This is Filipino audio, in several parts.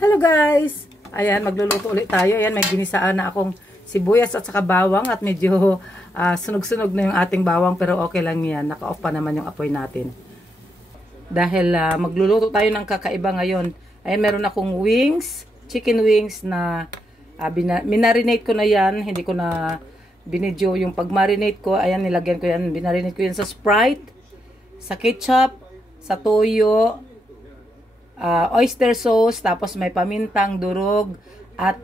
Hello guys! Ayan, magluluto ulit tayo. Ayan, may ginisaan na akong sibuyas at saka bawang at medyo sunog-sunog na yung ating bawang pero okay lang yan. Naka-off pa naman yung apoy natin. Dahil magluluto tayo ng kakaiba ngayon. Ayan, meron akong wings, chicken wings na minarinate ko na yan. Hindi ko na binidyo yung pag-marinate ko. Ayan, nilagyan ko yan. Binarinate ko yan sa Sprite, sa ketchup, sa toyo, oyster sauce, tapos may pamintang, durog, at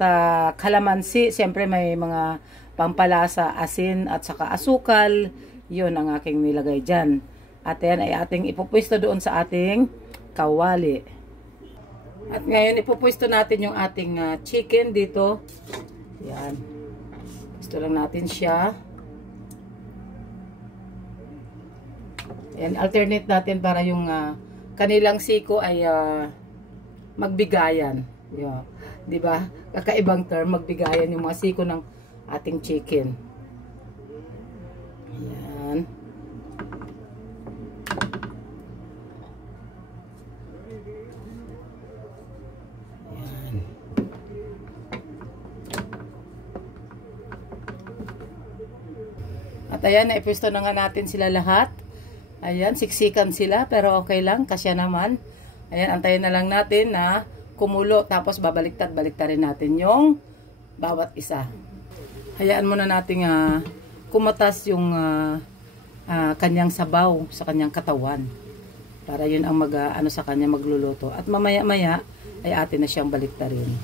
kalamansi. Siyempre may mga pampalasa, asin, at saka asukal. Yun ang aking nilagay dyan. At yan ay ating ipupwesto doon sa ating kawali. At ngayon ipupwesto natin yung ating chicken dito. Yan. Pwesto lang natin siya. Yan, alternate natin para yung kanilang siko ay magbigayan. Yeah. 'Di ba? Kakaibang term, magbigayan yung mga siko ng ating chicken. Ayan. Ayan. At ayan, naipwesto na nga natin sila lahat. Ayan, siksikan sila pero okay lang, kasya naman. Ayan, antayin na lang natin na kumulo tapos baliktarin natin yung bawat isa. Hayaan muna natin kumatas yung kanyang sabaw sa kanyang katawan. Para yun ang ano sa kanya magluluto. At mamaya-maya ay atin na siyang baliktarin.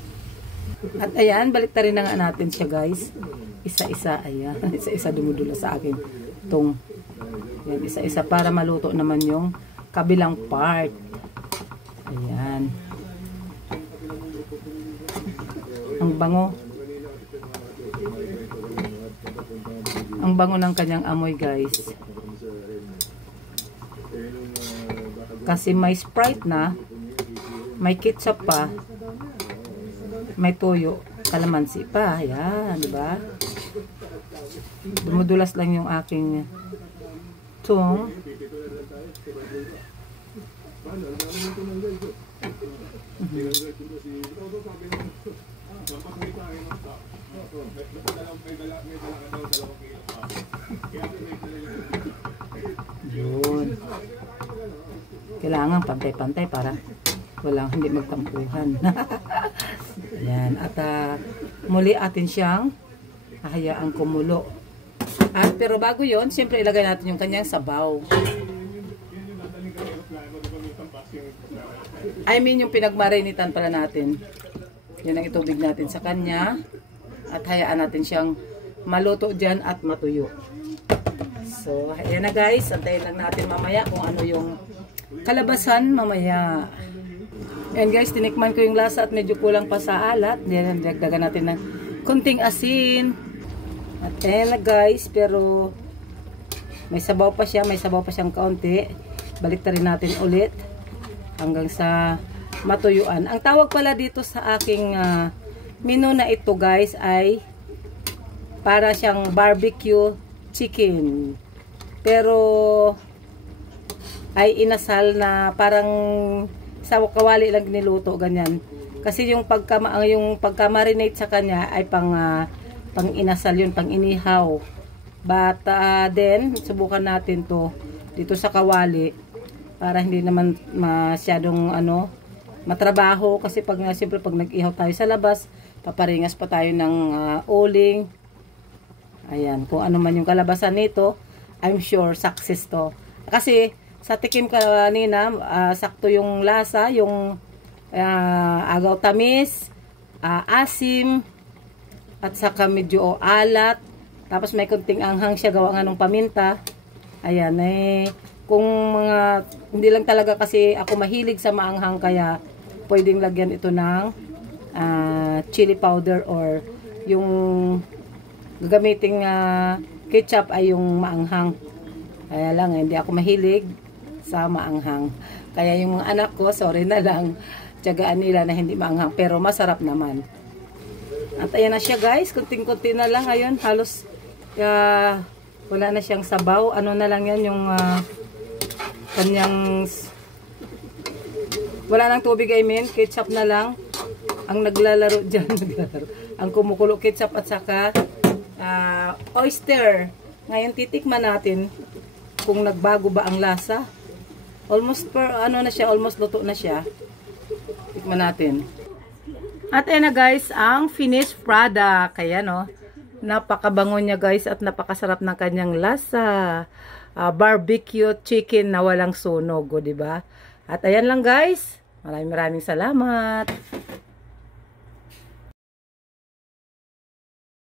At ayan, baliktarin na nga natin siya guys. Isa-isa, ayan. Isa-isa dumudula sa akin itong yan, isa-isa para maluto naman yung kabilang part. Ayan. Ang bango. Ang bango ng kanyang amoy, guys. Kasi may Sprite na, may ketchup pa, may toyo, kalamansi pa. Ayan, di ba? Dumudulas lang yung aking tong. Yun. Kailangan pantay-pantay para hindi magtampuhan. Ayan. At muli atin siyang hahayaang kumulo. At pero bago yon, siyempre ilagay natin yung kanyang sabaw. I mean yung pinagmarinitan pala natin. Yun ang itubig natin sa kanya. At hayaan natin siyang maluto dyan at matuyo. So, ayan na guys. Antayin lang natin mamaya kung ano yung kalabasan mamaya. Ayan guys, tinikman ko yung lasa at medyo kulang pa sa alat. Dagdagan natin ng kunting asin. At ayan na guys, pero may sabaw pa siya, may sabaw pa siyang kaunti. Baliktarin natin ulit hanggang sa matuyuan. Ang tawag pala dito sa aking menu na ito guys ay para siyang barbecue chicken. Pero ay inasal na parang sa kawali lang niluto ganyan. Kasi yung pagka-marinate sa kanya ay pang inasal yun, pang inihaw. But then, subukan natin to dito sa kawali para hindi naman masyadong matrabaho. Kasi siyempre pag nag-ihaw tayo sa labas, paparingas pa tayo ng uling. Ayan, kung ano man yung kalabasan nito, I'm sure success to. Kasi sa tikim kanina, sakto yung lasa, yung agaw tamis, asim, at saka medyo alat. Tapos may kunting anghang siya gawa nga ng paminta. Ayan, kung hindi lang talaga kasi ako mahilig sa maanghang kaya pwedeng lagyan ito ng chili powder or yung gagamiting ketchup ay yung maanghang. Kaya lang, hindi ako mahilig sa maanghang. Kaya yung mga anak ko, sorry na lang, tiyagaan nila na hindi maanghang. Pero masarap naman. At ayan na siya guys, kunting-kunti na lang ngayon, halos wala na siyang sabaw. Ano na lang yan, yung kanyang wala nang tubig, I mean, ketchup na lang. ang naglalaro dyan. Ang kumukulo ketchup at saka oyster. Ngayon titikman natin kung nagbago ba ang lasa. Almost almost luto na siya. Tikman natin. At ayan na guys, ang finished product. Kaya no, napakabango niya guys at napakasarap ng kanyang lasa. Barbecue chicken na walang sunog, di ba? At ayan lang guys. Maraming salamat.